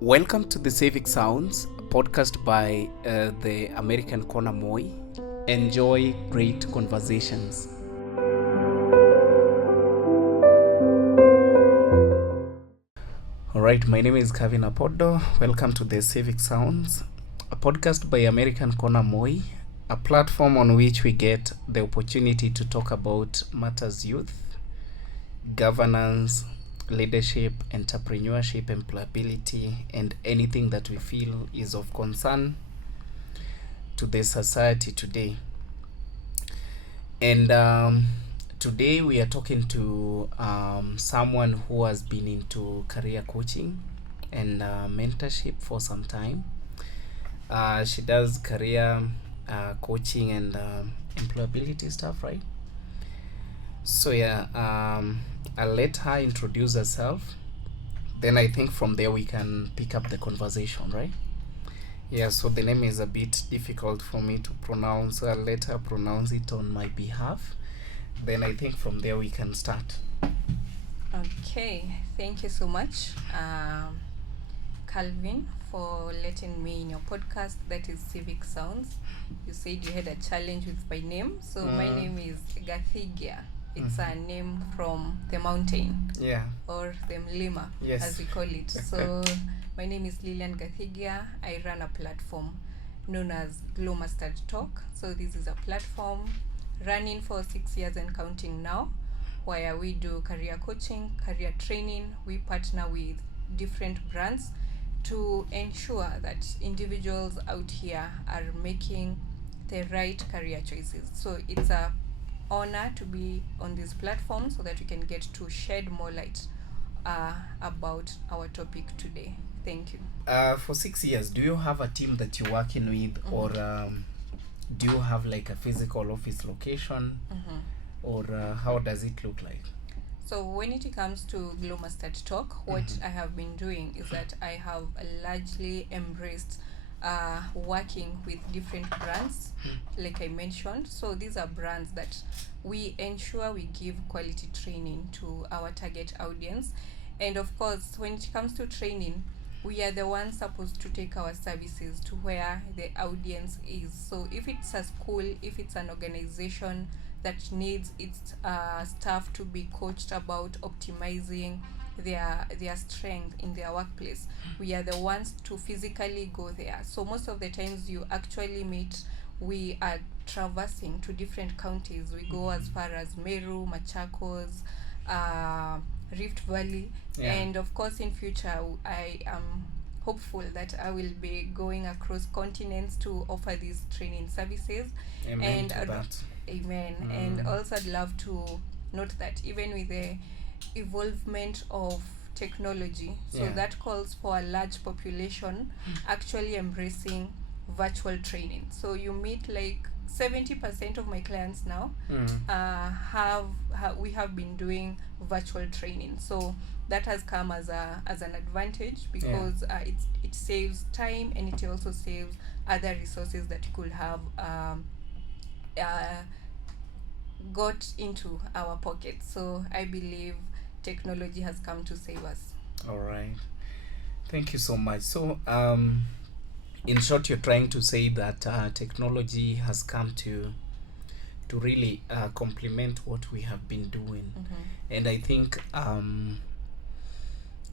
Welcome to the Civic Sounds, a podcast by the American Corner Moi. Enjoy great conversations. All right, my name is Cavin Apodo. Welcome to the Civic Sounds, a podcast by American Corner Moi, a platform on which we get the opportunity to talk about matters youth, governance, leadership, entrepreneurship, employability, and anything that we feel is of concern to the society today. And today we are talking to someone who has been into career coaching and mentorship for some time. She does career coaching and employability stuff, right? So I'll let her introduce herself. Then I think from there we can pick up the conversation, right? Yeah, so the name is a bit difficult for me to pronounce. I'll let her pronounce it on my behalf. Then I think from there we can start. Okay, thank you so much, Calvin, for letting me in your podcast that is Civic Sounds. You said you had a challenge with my name. So my name is Gathigia. It's a name from the mountain, or the mlima, as we call it. So my name is Lilian Gathigia. I run a platform known as Glow Mustard Talk. So this is a platform running for 6 years and counting now, where we do career coaching, career training. We partner with different brands to ensure that individuals out here are making the right career choices. So it's a honor to be on this platform so that we can get to shed more light about our topic today. Thank you. For 6 years, do you have a team that you're working with, or do you have like a physical office location, or how does it look like? So when it comes to Glow Mustard Talk, what I have been doing is that I have largely embraced working with different brands, like I mentioned. So these are brands that we ensure we give quality training to our target audience. And of course, when it comes to training, we are the ones supposed to take our services to where the audience is. So if it's a school, if it's an organization that needs its staff to be coached about optimizing their strength in their workplace, we are the ones to physically go there. So most of the times you actually meet, we are traversing to different counties. We go as far as Meru, Machakos, Rift Valley, and of course in future I am hopeful that I will be going across continents to offer these training services. Amen to that. Amen. And also I'd love to note that even with the evolvement of technology, so that calls for a large population actually embracing virtual training. So you meet like 70% of my clients now we have been doing virtual training. So that has come as an advantage because it saves time, and it also saves other resources that you could have got into our pockets. So I believe technology has come to save us. All right, thank you so much. So in short, you're trying to say that technology has come to really complement what we have been doing. And I think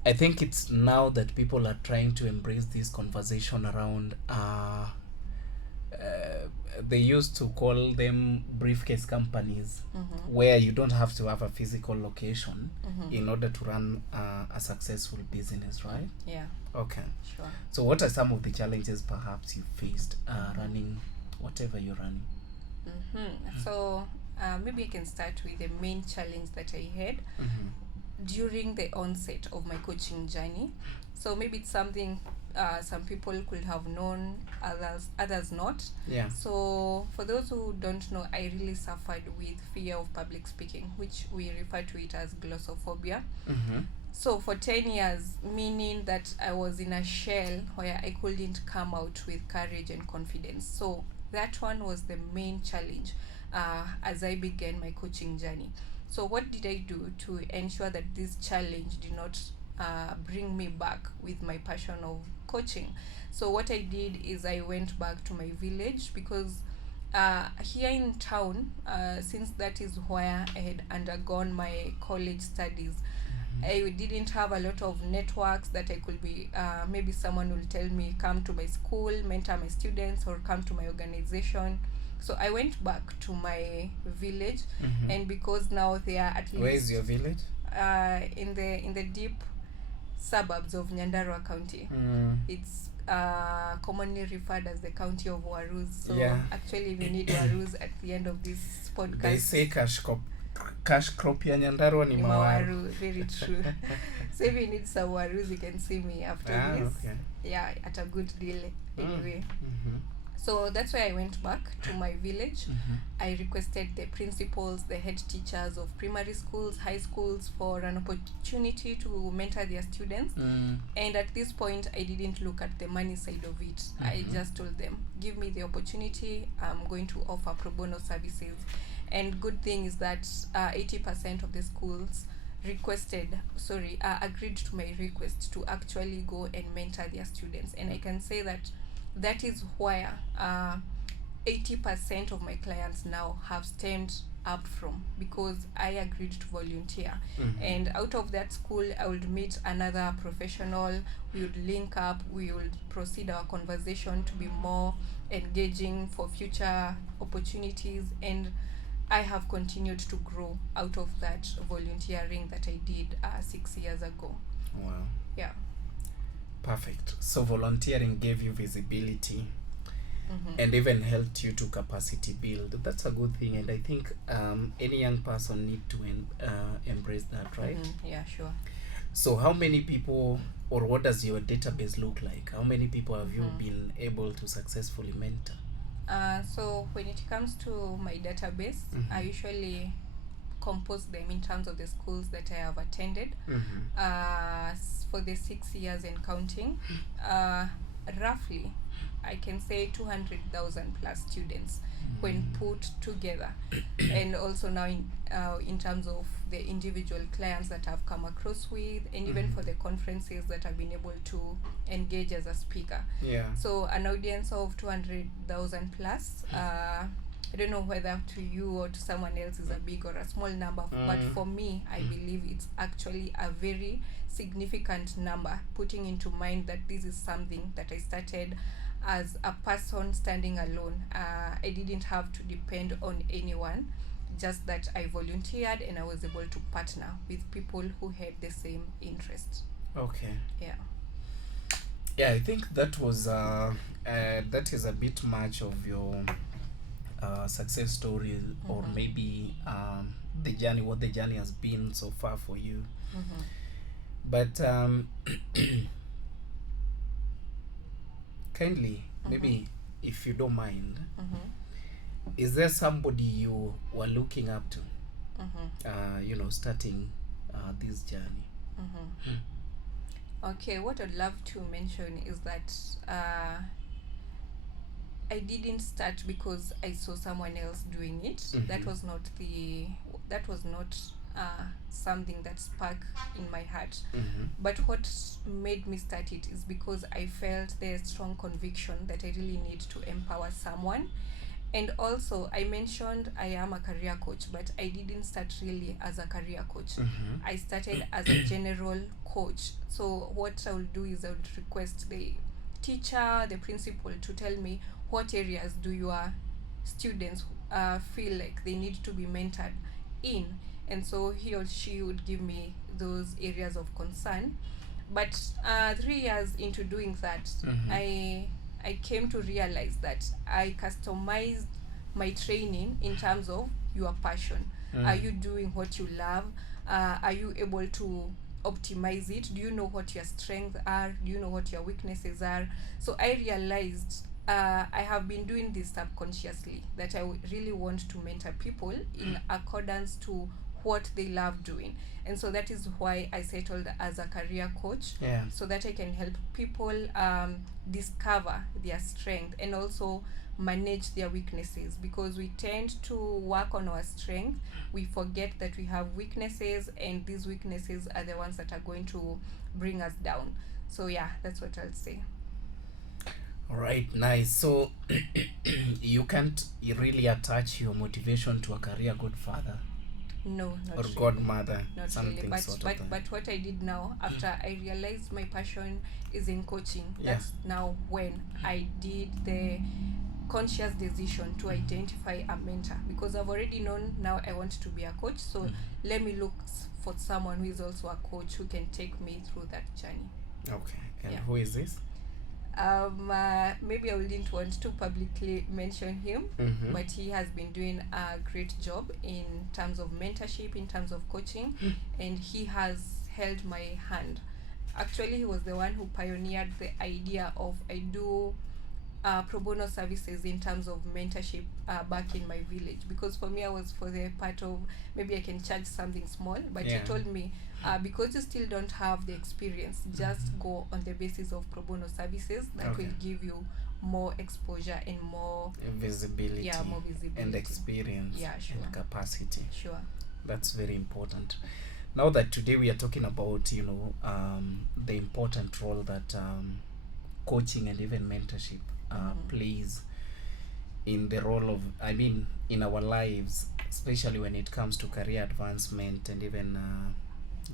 it's now that people are trying to embrace this conversation around they used to call them briefcase companies, where you don't have to have a physical location in order to run a successful business, right? Yeah. Okay. Sure. So what are some of the challenges perhaps you faced running whatever you're running? So maybe I can start with the main challenge that I had during the onset of my coaching journey. So maybe it's something some people could have known, others not. So for those who don't know, I really suffered with fear of public speaking, which we refer to it as glossophobia. So for 10 years, meaning that I was in a shell where I couldn't come out with courage and confidence. So that one was the main challenge as I began my coaching journey. So what did I do to ensure that this challenge did not bring me back with my passion of coaching. So what I did is I went back to my village because here in town, since that is where I had undergone my college studies, I didn't have a lot of networks that I could be. Maybe someone will tell me, come to my school, mentor my students, or come to my organization. So I went back to my village, and because now they are at least. Where is your village? In the deep suburbs of Nyandarua County. It's commonly referred as the county of Warus. So actually, we need Warus at the end of this podcast. They say cash crop ya Nyandarua ni mawaru. Very true. So if you need some Warus, you can see me after this. Okay. Yeah, at a good deal anyway. So that's why I went back to my village. I requested the principals, the head teachers of primary schools, high schools for an opportunity to mentor their students. And at this point, I didn't look at the money side of it. I just told them, give me the opportunity. I'm going to offer pro bono services. And good thing is that 80% of the schools agreed to my request to actually go and mentor their students. And I can say that is where 80% of my clients now have stemmed up from, because I agreed to volunteer. And out of that school, I would meet another professional, we would link up, we would proceed our conversation to be more engaging for future opportunities, and I have continued to grow out of that volunteering that I did 6 years ago. Wow. Yeah. Perfect. So volunteering gave you visibility and even helped you to capacity build. That's a good thing, and I think any young person need to embrace that, right? Yeah, sure. So how many people, or what does your database look like? How many people have you been able to successfully mentor? So when it comes to my database, I usually compose them in terms of the schools that I have attended for the 6 years and counting. Roughly, I can say 200,000 plus students when put together. And also now in terms of the individual clients that I've come across with, and even for the conferences that I've been able to engage as a speaker. Yeah. So an audience of 200,000 plus. I don't know whether to you or to someone else is a big or a small number, but for me, I believe it's actually a very significant number, putting into mind that this is something that I started as a person standing alone. I didn't have to depend on anyone, just that I volunteered and I was able to partner with people who had the same interest. Okay. Yeah. Yeah, I think that was that is a bit much of your success story, or maybe what the journey has been so far for you. But kindly, maybe if you don't mind, is there somebody you were looking up to, starting this journey? Okay, what I'd love to mention is that I didn't start because I saw someone else doing it. That was not something that sparked in my heart. But what made me start it is because I felt the strong conviction that I really need to empower someone. And also, I mentioned I am a career coach, but I didn't start really as a career coach. I started as a general coach. So what I will do is I would request the teacher, the principal, to tell me what areas do your students feel like they need to be mentored in. And so he or she would give me those areas of concern. But 3 years into doing that, I came to realize that I customized my training in terms of your passion. Are you doing what you love? Are you able to optimize it? Do you know what your strengths are? Do you know what your weaknesses are? So I realized I have been doing this subconsciously, that I really want to mentor people in accordance to what they love doing. And so that is why I settled as a career coach, Yeah. so that I can help people discover their strength and also manage their weaknesses, because we tend to work on our strength, we forget that we have weaknesses, and these weaknesses are the ones that are going to bring us down. So yeah, that's what I'll say. All right, nice. So you can't really attach your motivation to a career godfather No, not or really. godmother, Not something really, but sort of but that. but what I did now, after I realized my passion is in coaching, Yeah. that's now when I did the conscious decision to identify a mentor, because I've already known now I want to be a coach. So let me look for someone who is also a coach who can take me through that journey. Okay, and Yeah. who is this? Maybe I wouldn't want to publicly mention him, Mm-hmm. but he has been doing a great job in terms of mentorship, in terms of coaching, and he has held my hand. Actually, he was the one who pioneered the idea of I do pro bono services in terms of mentorship back in my village, because for me I was for the part of maybe I can charge something small, but Yeah. he told me because you still don't have the experience, just go on the basis of pro bono services that Okay. will give you more exposure and more Visibility. Yeah, more visibility. And experience. Yeah, sure. And capacity. Sure. That's very important. Now that today we are talking about, the important role that coaching and even mentorship plays in the role of, in our lives, especially when it comes to career advancement and even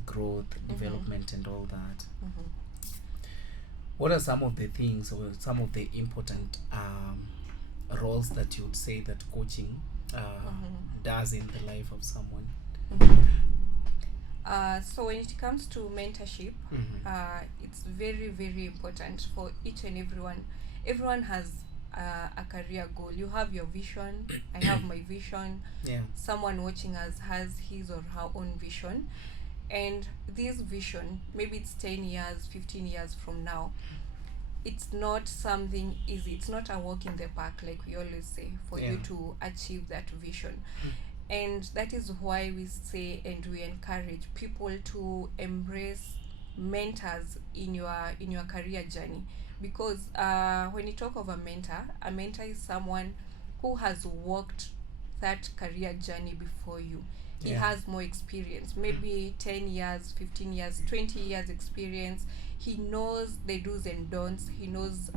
growth, development, and all that. What are some of the things or some of the important roles that you would say that coaching does in the life of someone? So when it comes to mentorship, it's very, very important for each and everyone. Everyone has a career goal. You have your vision. I have my vision. Yeah. Someone watching us has his or her own vision. And this vision, maybe it's 10 years, 15 years from now, it's not something easy. It's not a walk in the park, like we always say, for you to achieve that vision. And that is why we say and we encourage people to embrace mentors in your career journey, because when you talk of a mentor is someone who has walked that career journey before you. He has more experience, maybe 10 years, 15 years, 20 years experience. He knows the do's and don'ts. He knows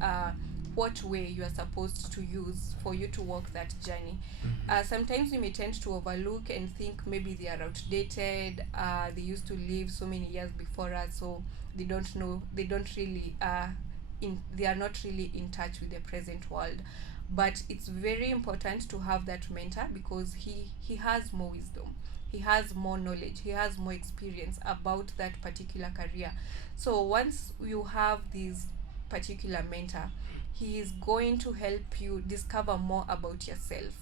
what way you are supposed to use for you to walk that journey. Sometimes we may tend to overlook and think maybe they are outdated. They used to live so many years before us, so they don't know. They don't really they are not really in touch with the present world. But it's very important to have that mentor, because he has more wisdom, he has more knowledge, he has more experience about that particular career. So once you have this particular mentor, he is going to help you discover more about yourself,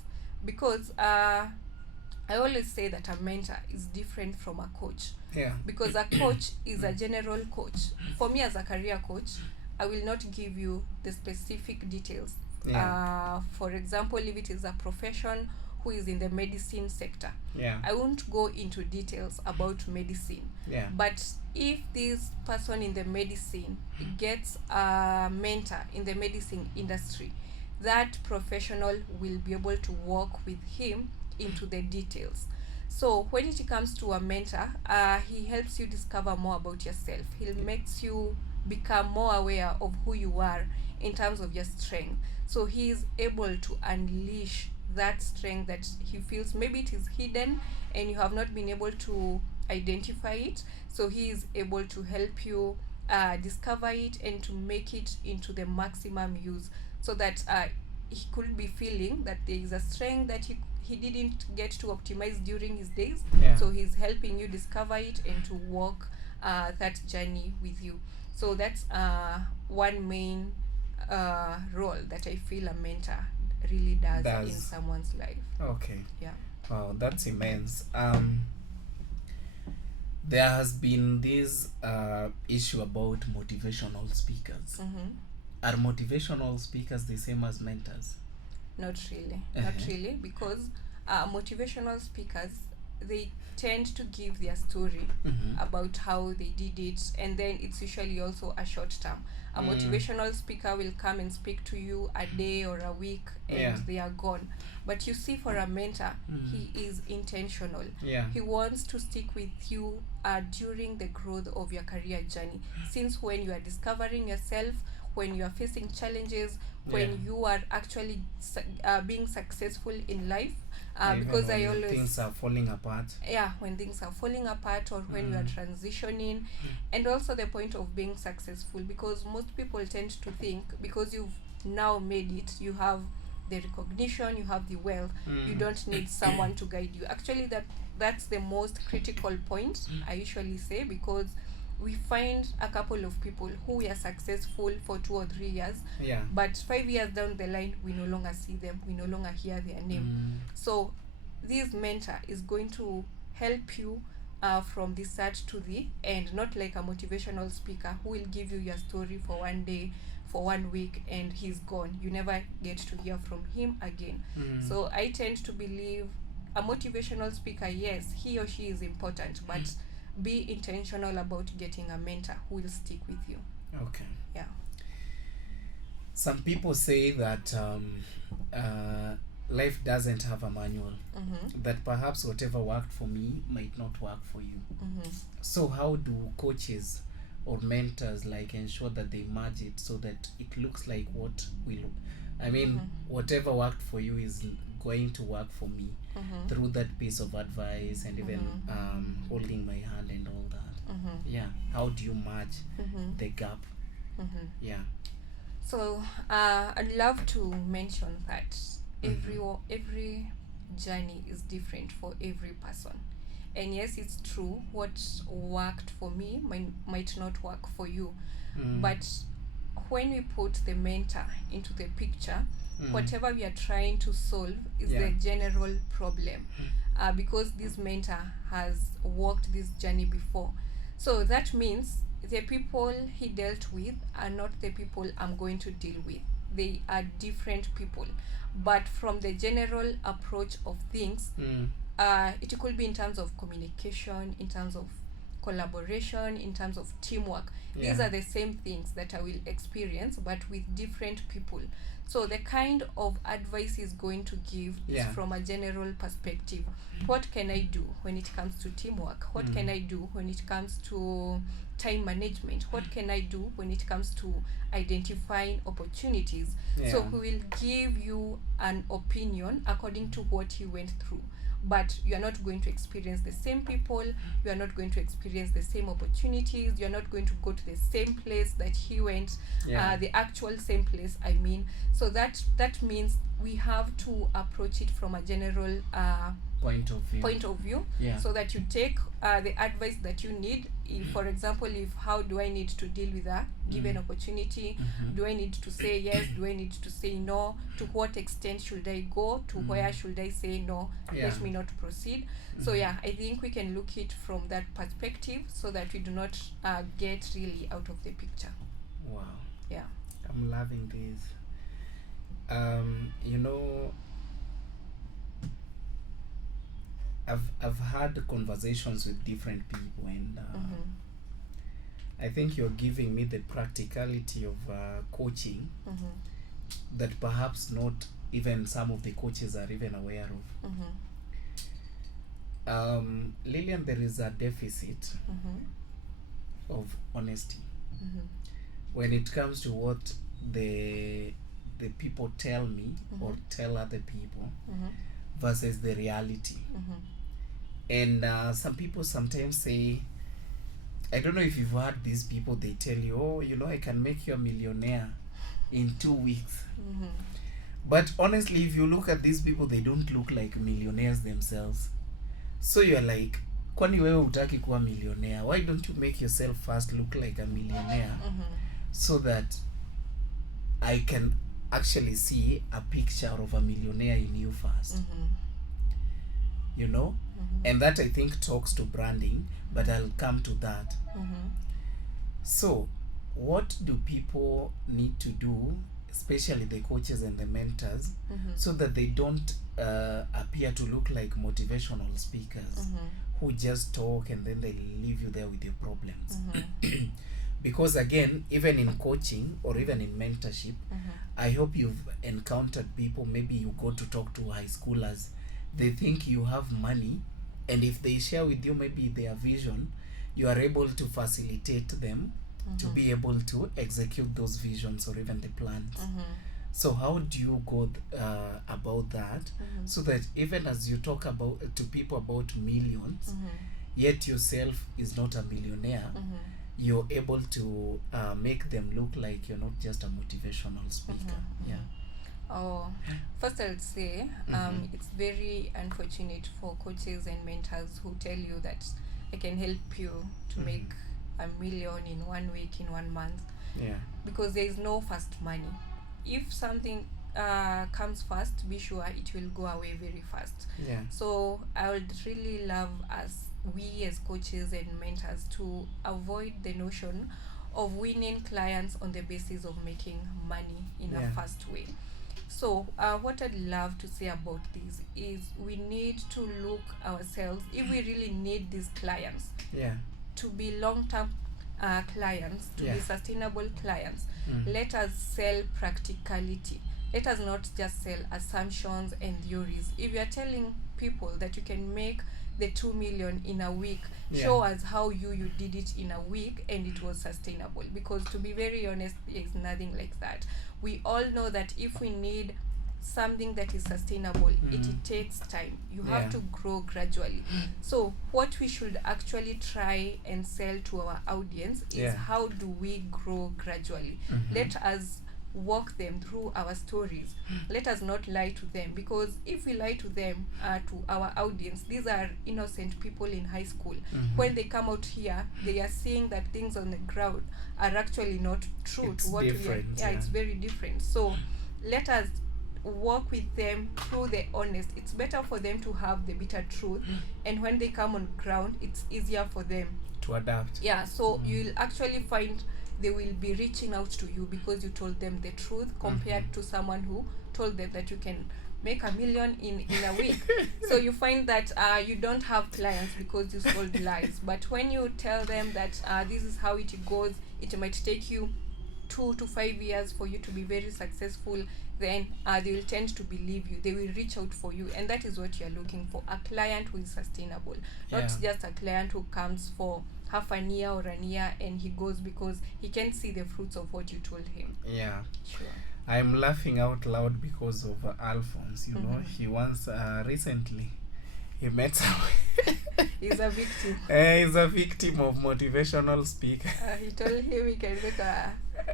because I always say that a mentor is different from a coach. Yeah. Because a coach is a general coach. For me, as a career coach, I will not give you the specific details. For example, if it is a profession who is in the medicine sector, I won't go into details about medicine. But if this person in the medicine gets a mentor in the medicine industry, that professional will be able to work with him into the details. So when it comes to a mentor, he helps you discover more about yourself. He makes you become more aware of who you are in terms of your strength. So he is able to unleash that strength that he feels maybe it is hidden and you have not been able to identify it. So he is able to help you discover it and to make it into the maximum use, so that he could be feeling that there is a strength that he didn't get to optimize during his days. So he's helping you discover it and to walk that journey with you. So that's one main role that I feel a mentor really does in someone's life. Okay. Yeah. Wow, that's immense. There has been this issue about motivational speakers. Are motivational speakers the same as mentors? Not really. Not really, because motivational speakers, they tend to give their story about how they did it, and then it's usually also a short term. A motivational speaker will come and speak to you a day or a week, and they are gone. But you see, for a mentor, he is intentional. He wants to stick with you during the growth of your career journey, since when you are discovering yourself, when you are facing challenges, when you are actually being successful in life. Because I always, things are falling apart. When things are falling apart, or when you are transitioning, and also the point of being successful, because most people tend to think because you've now made it, you have the recognition, you have the wealth, you don't need someone to guide you. Actually, that's the most critical point, I usually say, because we find a couple of people who are successful for 2 or 3 years, but 5 years down the line, we no longer see them, we no longer hear their name. So this mentor is going to help you from the start to the end, not like a motivational speaker who will give you your story for one day, for 1 week, and he's gone. You never get to hear from him again. So I tend to believe a motivational speaker, yes, he or she is important, but be intentional about getting a mentor who will stick with you. Okay. Yeah. Some people say that life doesn't have a manual, that perhaps whatever worked for me might not work for you. So how do coaches or mentors like ensure that they merge it so that it looks like what will, I mean, whatever worked for you is going to work for me through that piece of advice, and even holding my hand and all that. How do you merge the gap? So I'd love to mention that every journey is different for every person. And yes, it's true, what worked for me might not work for you. But when we put the mentor into the picture, whatever we are trying to solve is the general problem, because this mentor has walked this journey before. So that means the people he dealt with are not the people I'm going to deal with. They are different people. But from the general approach of things, it could be in terms of communication, in terms of collaboration, in terms of teamwork. These are the same things that I will experience, but with different people. So the kind of advice he's going to give is from a general perspective. What can I do when it comes to teamwork? What can I do when it comes to time management? What can I do when it comes to identifying opportunities? So he will give you an opinion according to what he went through. But you are not going to experience the same people, you are not going to experience the same opportunities, you are not going to go to the same place that he went, the actual same place, I mean. So that means we have to approach it from a general point of view, so that you take the advice that you need. If, for example, how do I need to deal with a given opportunity? Do I need to say yes? Do I need to say no? To what extent should I go? To where should I say no? Let me not proceed. So I think we can look it from that perspective, so that we do not get really out of the picture. Wow. Yeah. I'm loving this. I've had conversations with different people, and I think you're giving me the practicality of coaching that perhaps not even some of the coaches are even aware of. Lilian, there is a deficit of honesty when it comes to what the people tell me or tell other people versus the reality. And some people sometimes say, I don't know if you've heard these people, they tell you, oh, I can make you a millionaire in 2 weeks. But honestly, if you look at these people, they don't look like millionaires themselves. So you're like, kwani wewe hutaki kuwa millionaire? Why don't you make yourself first look like a millionaire so that I can actually see a picture of a millionaire in you first? And that, I think, talks to branding, but I'll come to that. So what do people need to do especially the coaches and the mentors, Mm-hmm. so that they don't appear to look like motivational speakers Mm-hmm. who just talk and then they leave you there with your problems. Mm-hmm. Because again, even in coaching or even in mentorship, Mm-hmm. I hope you've encountered people, maybe you go to talk to high schoolers, they think you have money, and if they share with you maybe their vision, you are able to facilitate them to Mm-hmm. be able to execute those visions or even the plans. Mm-hmm. So how do you go about that, Mm-hmm. so that even as you talk about to people about millions, Mm-hmm. yet yourself is not a millionaire, Mm-hmm. you're able to make them look like you're not just a motivational speaker. Mm-hmm. Yeah. Oh, first I would say Mhm. it's very unfortunate for coaches and mentors who tell you that I can help you to Mhm. make $1 million in 1 week, in 1 month, Yeah. because there is no fast money. If something comes fast, be sure it will go away very fast. Yeah. So I would really love us, we as coaches and mentors, to avoid the notion of winning clients on the basis of making money in Yeah. a fast way. So what I'd love to say about this is we need to look ourselves, if we really need these clients Yeah. to be long-term clients, to Yeah. be sustainable clients, Mm. let us sell practicality. Let us not just sell assumptions and theories. If you are telling people that you can make the 2 million in a week, Yeah. show us how you did it in a week and it was sustainable. Because to be very honest, it's nothing like that. We all know that if we need something that is sustainable, it takes time. You Yeah. have to grow gradually. So what we should actually try and sell to our audience is, Yeah. how do we grow gradually? Mhm. Let us walk them through our stories. Let us not lie to them, because if we lie to them, to our audience, these are innocent people in high school. Mhm. When they come out here, they are seeing that things on the ground are actually not true It's to what we are. different, Yeah, yeah. it's very different. So let us walk with them through the honest. It's better for them to have the bitter truth, and when they come on ground, it's easier for them To adapt. yeah. So you'll actually find they will be reaching out to you because you told them the truth, compared to someone who told them that you can make $1 million in a week. So you find that you don't have clients because you sold lies. But when you tell them that this is how it goes, it might take you 2 to 5 years for you to be very successful, then they will tend to believe you. They will reach out for you, and that is what you are looking for, a client who is sustainable, not Yeah. just a client who comes for half an year or an year and he goes because he can see the fruits of what you told him. Yeah. Sure. I'm laughing out loud because of Alfonce. You know, Mhm. he once recently he met some. He's a victim. He's a victim of motivational speaker. He told him he can make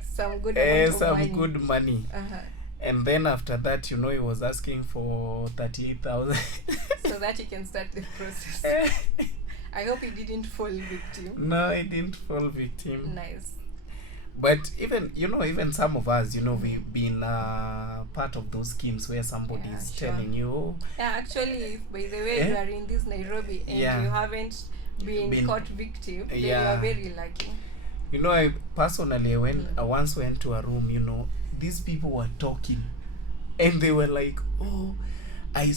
some good amount of Some money. good money. Uh-huh. And then after that, you know, he was asking for 38,000. So that he can start the process. I hope he didn't fall victim. No, he didn't fall victim. Nice. But even, you know, even some of us, you know, we've been part of those schemes where somebody Yeah, is sure. telling you, Yeah, actually, if by the way you are in this Nairobi and Yeah. you haven't been caught victim, then you Yeah. are very lucky. you know, I personally, I once went to a room, you know, these people were talking and they were like, oh, I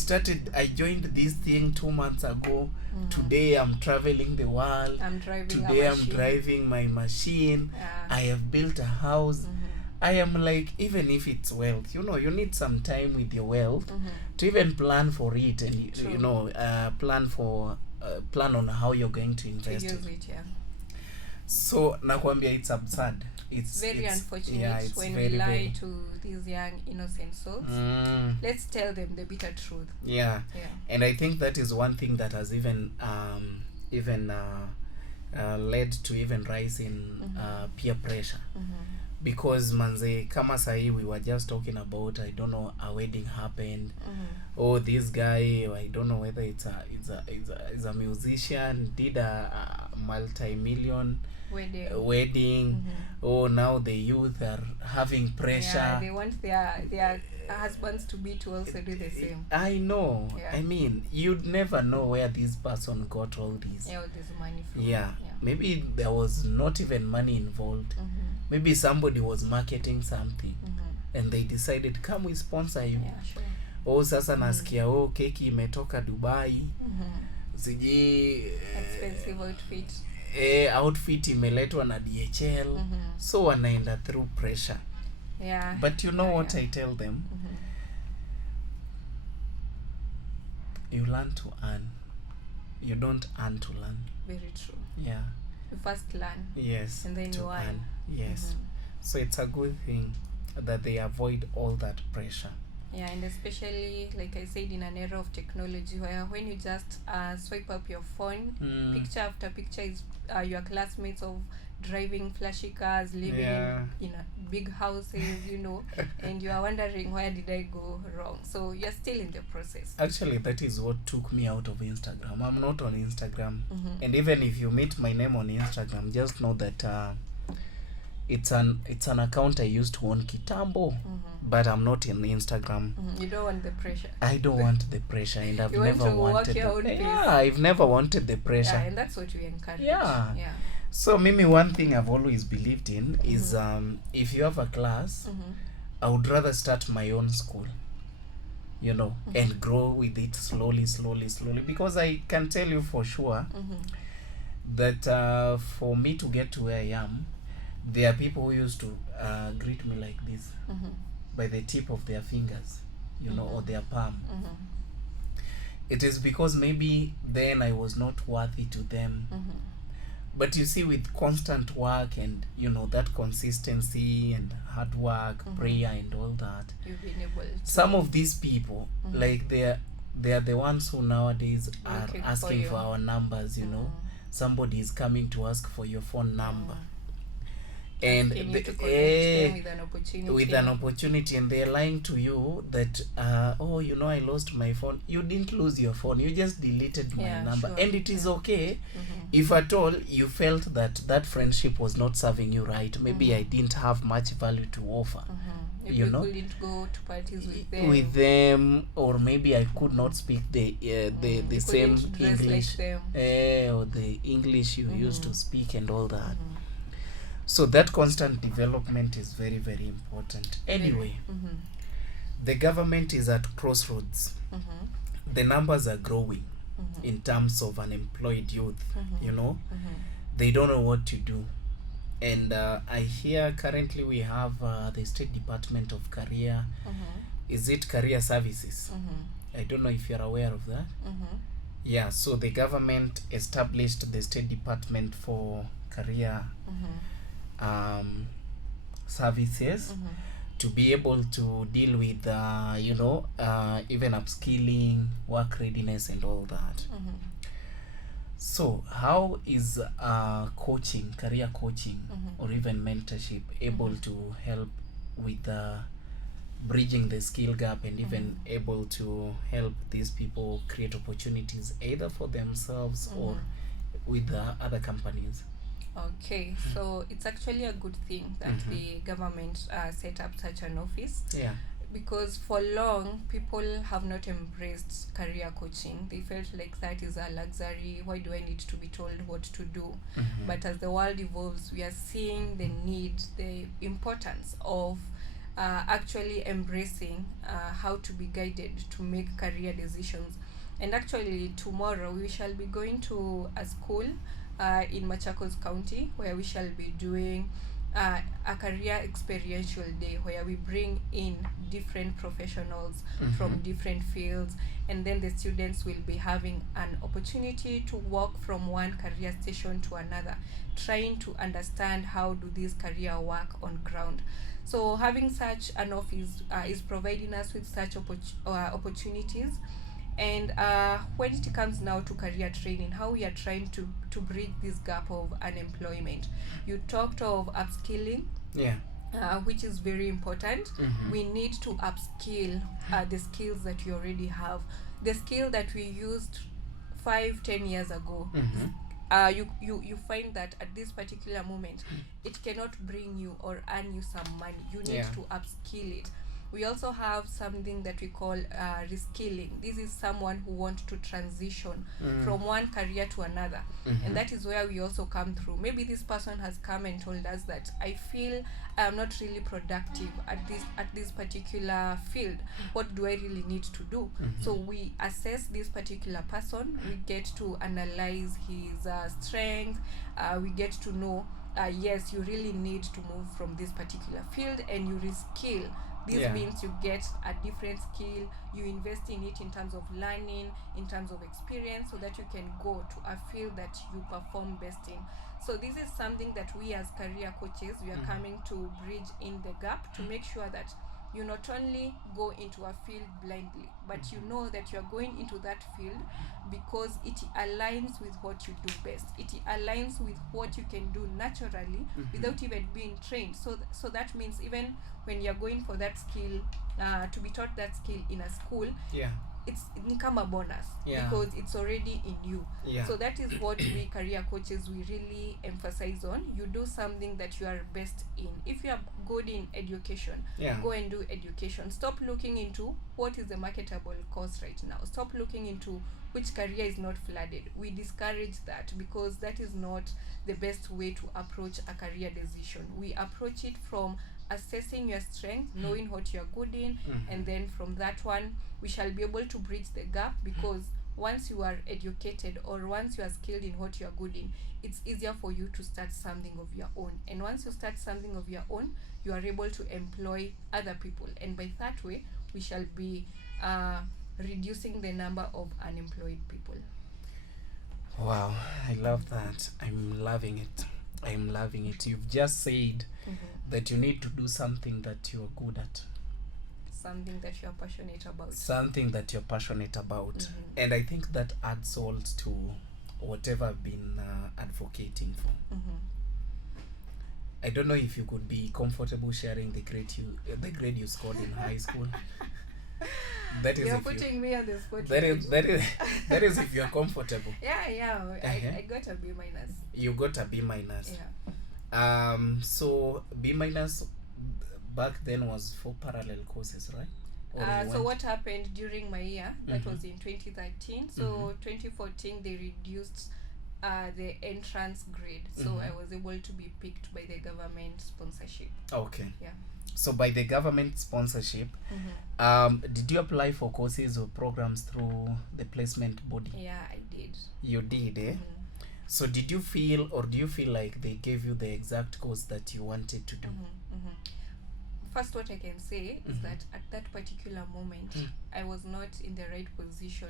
joined this thing 2 months ago. Today I'm traveling the world. I'm driving Today a I'm machine. driving my machine. Yeah. I have built a house. Mhm. I am like, even if it's wealth, you know, you need some time with your wealth Mhm. to even plan for it, and you True. know, plan on how you're going to To invest use it. it, yeah. So nakwambia, it's absurd. It's very unfortunate yeah, it's when very, we lie very, to these young innocent souls. Let's tell them the bitter truth. yeah. Yeah. And I think that is one thing that has even led to even rise in peer pressure. Because manze, kama sahi we were just talking about, I don't know, a wedding happened. Oh, this guy, I don't know whether it's a musician, did a multi-million wedding. Oh, now the youth are having pressure. Yeah, they want their husbands to be to also do the same. I know. Yeah. I mean, you'd never know where this person got all this. Yeah, all this money from. Yeah. Maybe there was not even money involved. Maybe somebody was marketing something and they decided come we sponsor you. Yeah, sure. Oh, sasa nasikia keki imetoka Dubai. Siji Expensive outfit. Outfit imeletwa na DHL. So wanaenda through pressure. Yeah. But you know what I tell them? You learn to earn. You don't earn to learn. Very true. Yeah. You first learn. Yes. And then you earn. Yes. So it's a good thing that they avoid all that pressure. Yeah, and especially, like I said, in an era of technology where when you just swipe up your phone, picture after picture is your classmates of driving flashy cars, living in big houses, you know, and you are wondering, where did I go wrong? So you're still in the process. Actually, that is what took me out of Instagram. I'm not on Instagram. And even if you meet my name on Instagram, just know that it's an account I used to own kitambo, but I'm not in Instagram. You don't want the pressure. I don't want the pressure, and I've never wanted I've never wanted the pressure. Yeah, and that's what we encourage. Yeah. So Mimi, one thing I've always believed in is if you have a class, I would rather start my own school, you know, and grow with it slowly, because I can tell you for sure that for me to get to where I am, there are people who used to greet me like this by the tip of their fingers, you know, or their palm. It is because maybe then I was not worthy to them. But you see, with constant work and, you know, that consistency and hard work, prayer and all that, you've been able to. Some of these people, like they are the ones who nowadays are asking for our numbers, you know. Somebody is coming to ask for your phone number. And with an opportunity, and they're lying to you that you know, I lost my phone. You didn't lose your phone, you just deleted my number. And it is okay if at all you felt that friendship was not serving you right. Maybe I didn't have much value to offer. You know, couldn't go to parties with them, or maybe I could not speak the same English like or the English you used to speak and all that. So that constant development is very, very important. Anyway, the government is at crossroads. The numbers are growing in terms of unemployed youth, you know. They don't know what to do. And I hear currently we have the State Department of Career. Is it Career Services? I don't know if you're aware of that. Yeah, so the government established the State Department for Career services to be able to deal with you know, even upskilling, work readiness and all that. So how is coaching, career coaching or even mentorship able to help with bridging the skill gap and even able to help these people create opportunities either for themselves or with other companies? Okay, so it's actually a good thing that the government set up such an office. Yeah. Because for long, people have not embraced career coaching. They felt like that is a luxury. Why do I need to be told what to do? But as the world evolves, we are seeing the need, the importance of actually embracing how to be guided to make career decisions. And actually, tomorrow we shall be going to a school in Machakos County, where we shall be doing a career experiential day, where we bring in different professionals from different fields, and then the students will be having an opportunity to walk from one career station to another, trying to understand how do these career work on ground. So having such an office is providing us with such opportunities. And when it comes now to career training, how we are trying to bridge this gap of unemployment. You talked of upskilling, which is very important. We need to upskill the skills that we already have. The skill that we used 5-10 years ago, you find that at this particular moment, it cannot bring you or earn you some money. You need to upskill it. We also have something that we call reskilling. This is someone who wants to transition from one career to another. And that is where we also come through. Maybe this person has come and told us that I feel I am not really productive at this particular field. What do I really need to do? So we assess this particular person. We get to analyze his strength. We get to know, yes, you really need to move from this particular field, and you reskill. This Yeah. means you get a different skill, you invest in it in terms of learning, in terms of experience, so that you can go to a field that you perform best in. So this is something that we as career coaches, we are coming to bridge in the gap to make sure that you not only go into a field blindly, but you know that you are going into that field because it aligns with what you do best. It aligns with what you can do naturally without even being trained. So that means even when you're going for that skill, to be taught that skill in a school, Yeah. it's become a bonus, Yeah. because it's already in you. Yeah. So that is what we career coaches, we really emphasize on. You do something that you are best in. If you are good in education, Yeah. go and do education. Stop looking into what is the marketable course right now. Stop looking into which career is not flooded. We discourage that, because that is not the best way to approach a career decision. We approach it from assessing your strength, knowing what you're good in, and then from that one we shall be able to bridge the gap, because once you are educated, or once you are skilled in what you are good in, it's easier for you to start something of your own. And once you start something of your own, you are able to employ other people, and by that way we shall be reducing the number of unemployed people. Wow, I love that. I'm loving it. I'm loving it. You've just said that you need to do something that you're good at, Something that you are passionate about. something that you're passionate about. And I think that adds salt to whatever I've been advocating for. I don't know if you could be comfortable sharing the grade you scored in high school. That is You're if putting me on the spot. that is if you're comfortable. Yeah. I got a B minus. You got a B minus. Yeah. So B minus back then was for parallel courses, right? Or you So went- what happened during my year, that was in 2013. So 2014 they reduced the entrance grade. So I was able to be picked by the government sponsorship. Okay. Yeah. So by the government sponsorship, did you apply for courses or programs through the placement body? Yeah, I did. You did, eh? So did you feel, or do you feel like they gave you the exact course that you wanted to do? First, what I can say is that at that particular moment, I was not in the right position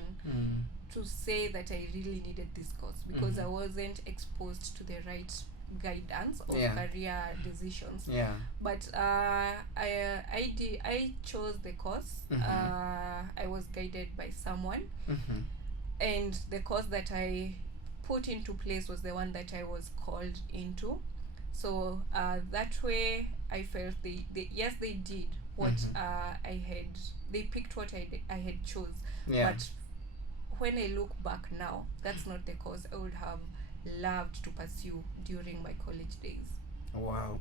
to say that I really needed this course, because I wasn't exposed to the right guidance of career decisions. Yeah. But I chose the course. I was guided by someone, and the course that I put into place was the one that I was called into. So that way I felt they did what they picked what I had chose. Yeah. But when I look back now, that's not the course I would have loved to pursue during my college days. Wow.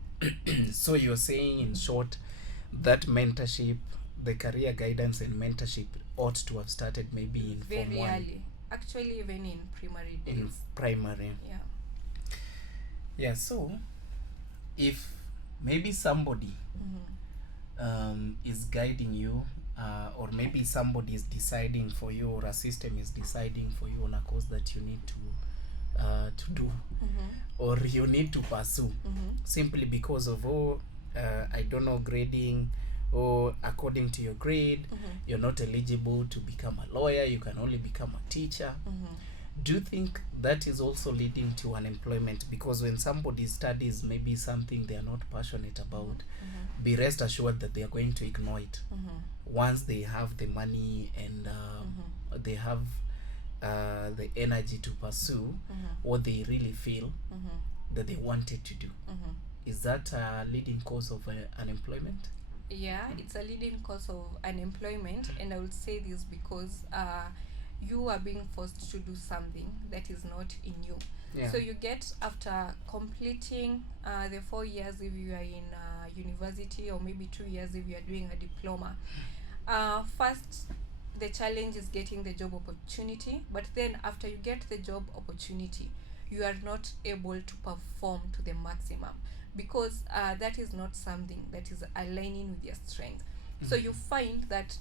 So you're saying, in short, that mentorship, the career guidance and mentorship ought to have started maybe in Form Very 1. early. Actually, even in primary days. In primary. Yeah. Yeah, so if maybe somebody is guiding you, or maybe somebody is deciding for you, or a system is deciding for you on a course that you need to do, or you need to pursue, simply because of I don't know, grading, or according to your grade, you're not eligible to become a lawyer, you can only become a teacher. Do you think that is also leading to unemployment? Because when somebody studies maybe something they are not passionate about, be rest assured that they are going to ignore it once they have the money and they have the energy to pursue what they really feel that they wanted to do. Is that a leading cause of unemployment? Yeah, it's a leading cause of unemployment, and I would say this because you are being forced to do something that is not in you. Yeah. So you get, after completing the 4 years, if you are in university, or maybe 2 years if you are doing a diploma. First, the challenge is getting the job opportunity, but then after you get the job opportunity, you are not able to perform to the maximum, because that is not something that is aligning with your strength. So you find that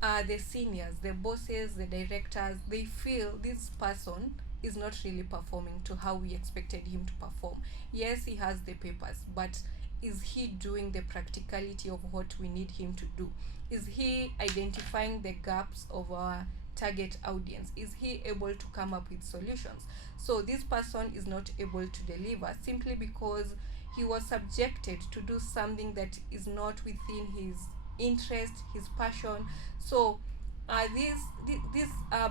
the seniors, the bosses, the directors, they feel this person is not really performing to how we expected him to perform. Yes, he has the papers, but is he doing the practicality of what we need him to do? Is he identifying the gaps of our target audience? Is he able to come up with solutions? So this person is not able to deliver simply because he was subjected to do something that is not within his interest, his passion. So this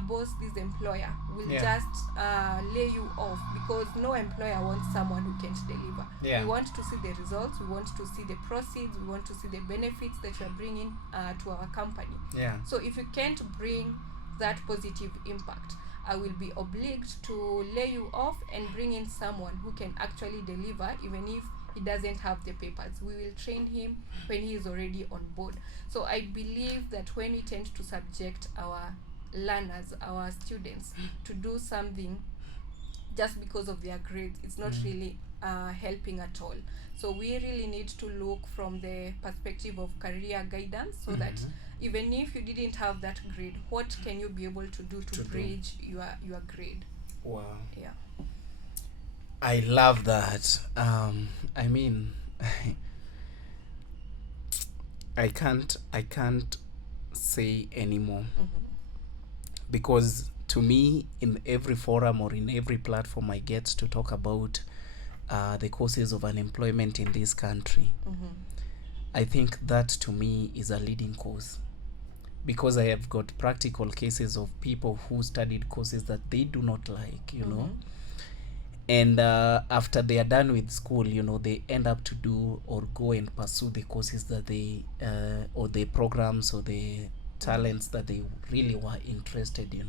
boss, this employer will Yeah. just lay you off, because no employer wants someone who can't deliver. Yeah. We want to see the results, we want to see the proceeds, we want to see the benefits that you are bringing to our company. Yeah. So if you can't bring that positive impact, I will be obliged to lay you off and bring in someone who can actually deliver, even if he doesn't have the papers. We will train him when he is already on board. So I believe that when we tend to subject our learners, our students, to do something just because of their grades, it's not really helping at all. So we really need to look from the perspective of career guidance, so that even if you didn't have that grade, what can you be able to do to bridge your grade? Wow. Yeah. I love that. I mean, I can't say anymore, because to me, in every forum or in every platform I get to talk about the causes of unemployment in this country, I think that to me is a leading cause, because I have got practical cases of people who studied courses that they do not like, you know, and after they are done with school, you know, they end up to do or go and pursue the courses that they or the programs or the talents that they really were interested in.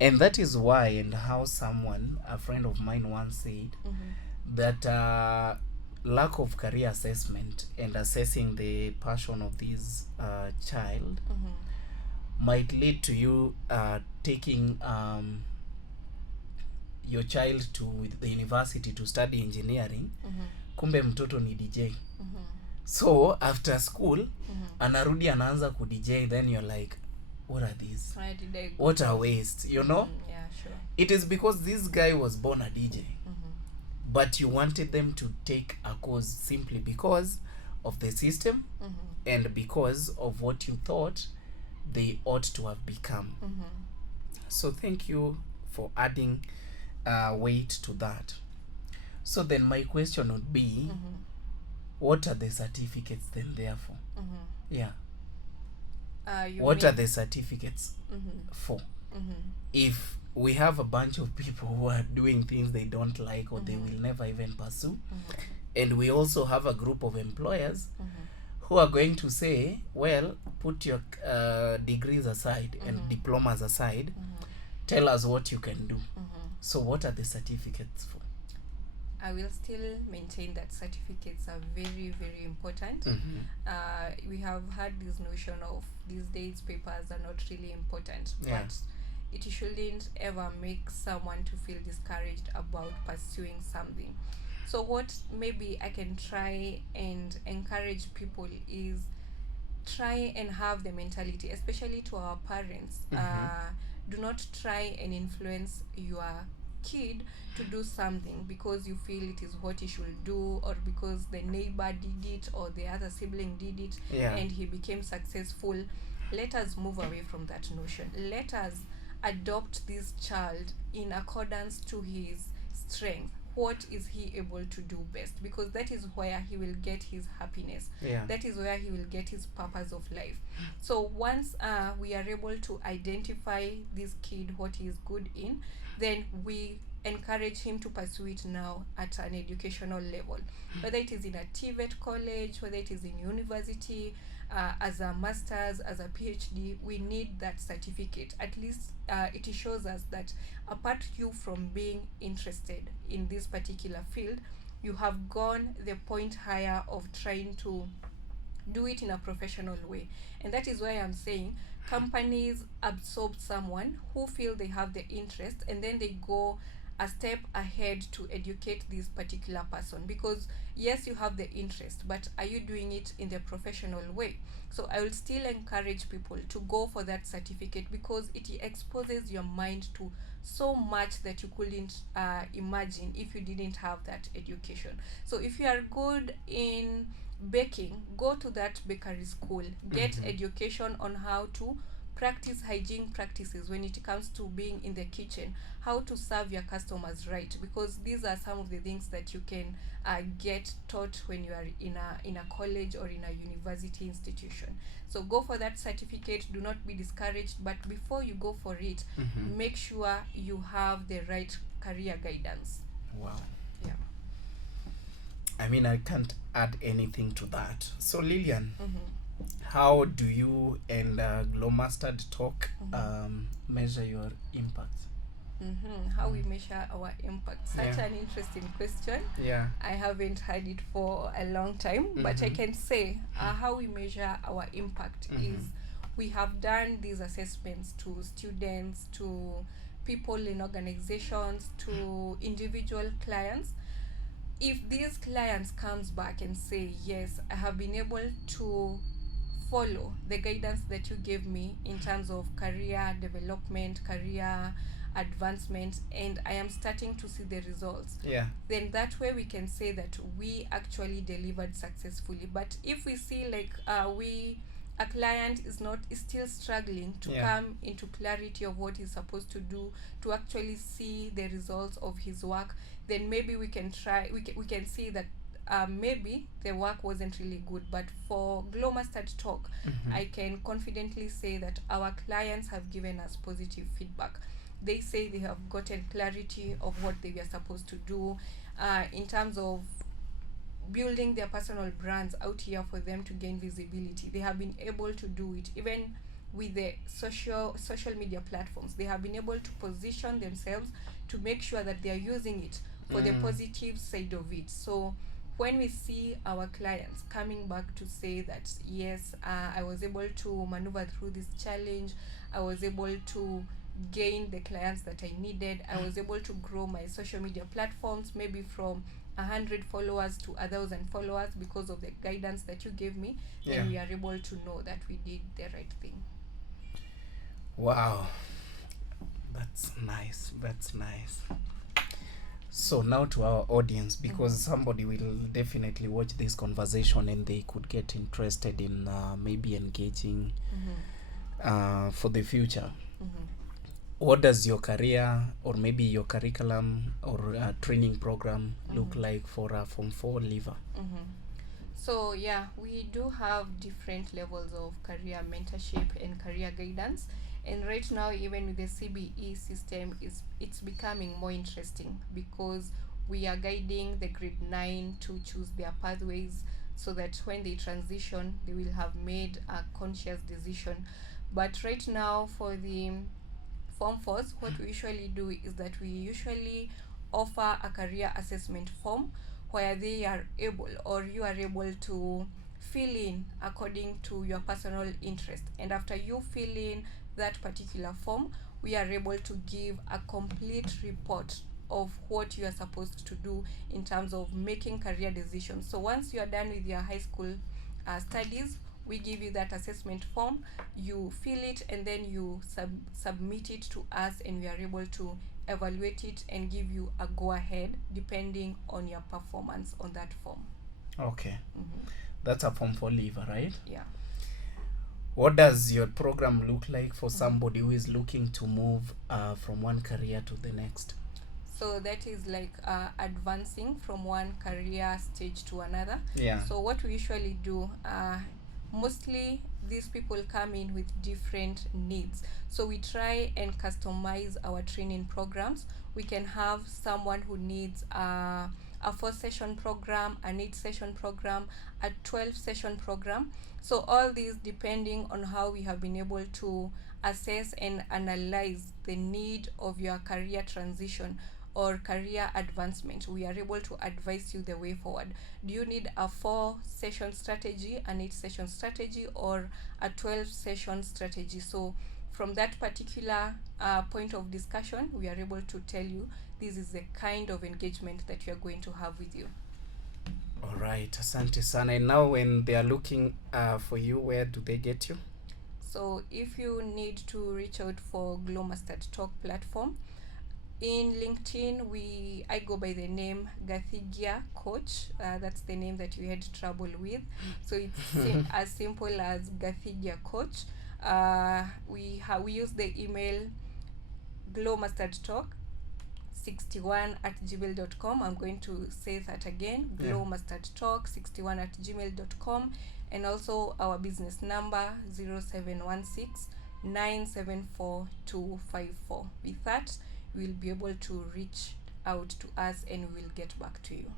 And that is why, and how someone, a friend of mine, once said that lack of career assessment and assessing the passion of this child might lead to you taking your child to the university to study engineering, kumbe mtoto ni DJ. So after school anarudi anaanza ku DJ, then you're like, what are these? What a waste, you know? Yeah, sure. It is because this guy was born a DJ, but you wanted them to take a course simply because of the system and because of what you thought they ought to have become. So thank you for adding weight to that. So then my question would be, what are the certificates then there for? Yeah. What are the certificates for? If we have a bunch of people who are doing things they don't like or they will never even pursue, and we also have a group of employers who are going to say, well, put your degrees aside and diplomas aside, tell us what you can do. So what are the certificates for? I will still maintain that certificates are very, very important. We have had this notion of these days papers are not really important, but it shouldn't ever make someone to feel discouraged about pursuing something. So what maybe I can try and encourage people is try and have the mentality, especially to our parents, do not try and influence your kid to do something because you feel it is what he should do, or because the neighbor did it or the other sibling did it and he became successful. Let us move away from that notion. Let us adopt this child in accordance to his strength. What is he able to do best? Because that is where he will get his happiness. That is where he will get his purpose of life. So once we are able to identify this kid, what he is good in, then we encourage him to pursue it now at an educational level, whether it is in a TVET college, whether it is in university, as a master's, as a PhD. We need that certificate. At least it shows us that apart you from being interested in this particular field, you have gone the point higher of trying to do it in a professional way. And that is why I'm saying companies absorb someone who feel they have the interest, and then they go a step ahead to educate this particular person, because yes, you have the interest, but are you doing it in the professional way? So I will still encourage people to go for that certificate, because it exposes your mind to so much that you couldn't imagine if you didn't have that education. So if you are good in baking, go to that bakery school, get education on how to practice hygiene practices when it comes to being in the kitchen, how to serve your customers right, because these are some of the things that you can get taught when you are in a college or in a university institution. So go for that certificate, do not be discouraged, but before you go for it, make sure you have the right career guidance. Wow. Yeah. I mean, I can't add anything to that. So, Lilian, Mm-hmm. how do you and Glow Mustard Talk Mm-hmm. measure your impact? How we measure our impact. Such Yeah. an interesting question. Yeah. I haven't had it for a long time, but I can say how we measure our impact is we have done these assessments to students, to people in organizations, to individual clients. If these clients comes back and say, yes, I have been able to follow the guidance that you gave me in terms of career development, career advancement, and I am starting to see the results, Yeah. then that way we can say that we actually delivered successfully. But if we see like a client is still struggling to come into clarity of what he's supposed to do, to actually see the results of his work, then maybe we can we can see that maybe the work wasn't really good. But for Glow Mustard Talk, I can confidently say that our clients have given us positive feedback. They say they have gotten clarity of what they were supposed to do in terms of building their personal brands out here for them to gain visibility. They have been able to do it even with the social media platforms. They have been able to position themselves to make sure that they are using it for the positive side of it. So when we see our clients coming back to say that yes, I was able to maneuver through this challenge, I was able to gain the clients that I needed, I was able to grow my social media platforms maybe from 100 followers to 1,000 followers because of the guidance that you gave me, then we are able to know that we did the right thing. Wow. That's nice. That's nice. So now to our audience, because somebody will definitely watch this conversation and they could get interested in maybe engaging for the future. What does your career or maybe your curriculum or training program look like for a Form 4 leaver? So yeah, we do have different levels of career mentorship and career guidance. And right now, even with the CBE system, it's becoming more interesting because we are guiding the grade 9 to choose their pathways, so that when they transition, they will have made a conscious decision. But right now, for the Form 4s, what we usually do is that we usually offer a career assessment form where they are able, or you are able to fill in according to your personal interest. And after you fill in that particular form, we are able to give a complete report of what you are supposed to do in terms of making career decisions. So once you are done with your high school studies, we give you that assessment form, you fill it, and then you submit it to us, and we are able to evaluate it and give you a go ahead depending on your performance on that form. Okay. That's a Form 4 leaver, right? Yeah. What does your program look like for somebody who is looking to move from one career to the next? So that is like advancing from one career stage to another. Yeah. So what we usually do, mostly these people come in with different needs. So we try and customize our training programs. We can have someone who needs a 4-session program, an 8-session program, a 12-session program. So all these depending on how we have been able to assess and analyze the need of your career transition or career advancement, we are able to advise you the way forward. Do you need a 4-session strategy, an 8-session strategy, or a 12-session strategy? So from that particular point of discussion, we are able to tell you this is the kind of engagement that we are going to have with you. All right, asante sana. And now when they are looking for you, where do they get you? So if you need to reach out for Glow Mustard Talk platform, in LinkedIn, I go by the name Gathigia Coach. That's the name that we had trouble with. So it's as simple as Gathigia Coach. We use the email glowmustardtalk61@gmail.com. I'm going to say that again, glowmustardtalk61@gmail.com, and also our business number 0716-974-254. With that, we'll be able to reach out to us and we'll get back to you.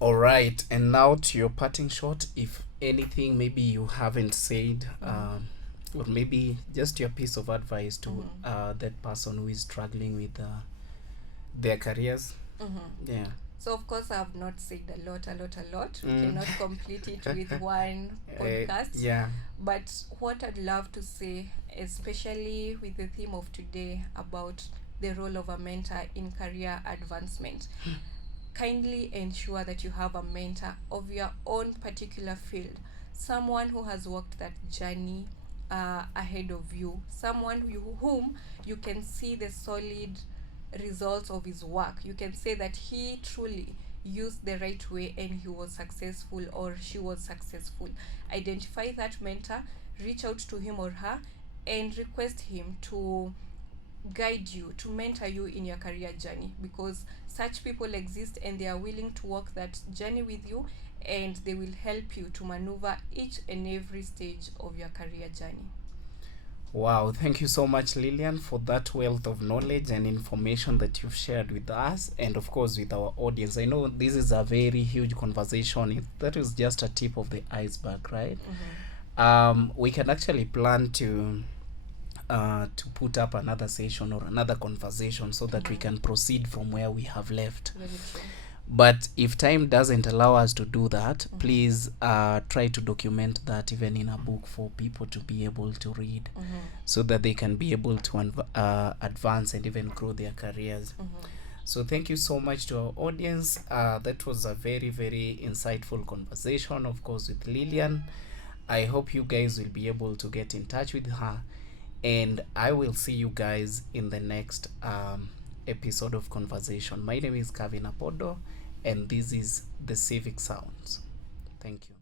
All right, and now to your parting shot. If anything maybe you haven't said, or maybe just your piece of advice to that person who is struggling with their careers. Yeah. So of course I have not said a lot. We cannot complete it with one podcast. Yeah. But what I'd love to say, especially with the theme of today about the role of a mentor in career advancement, kindly ensure that you have a mentor of your own particular field, someone who has walked that journey ahead of you, someone whom you can see the solid results of his work. You can say that he truly used the right way and he was successful or she was successful. Identify that mentor, reach out to him or her, and request him to guide you, to mentor you in your career journey, because such people exist and they are willing to walk that journey with you, and they will help you to maneuver each and every stage of your career journey. Wow, thank you so much, Lilian, for that wealth of knowledge and information that you've shared with us and, of course, with our audience. I know this is a very huge conversation. That is just a tip of the iceberg, right? We can actually plan to put up another session or another conversation so that we can proceed from where we have left. Very true. But if time doesn't allow us to do that, please try to document that even in a book for people to be able to read, so that they can be able to advance and even grow their careers. So thank you so much to our audience. That was a very, very insightful conversation, of course, with Lilian. I hope you guys will be able to get in touch with her, and I will see you guys in the next episode of conversation. My name is Cavin Apodo, and this is the Civic Sounds. Thank you.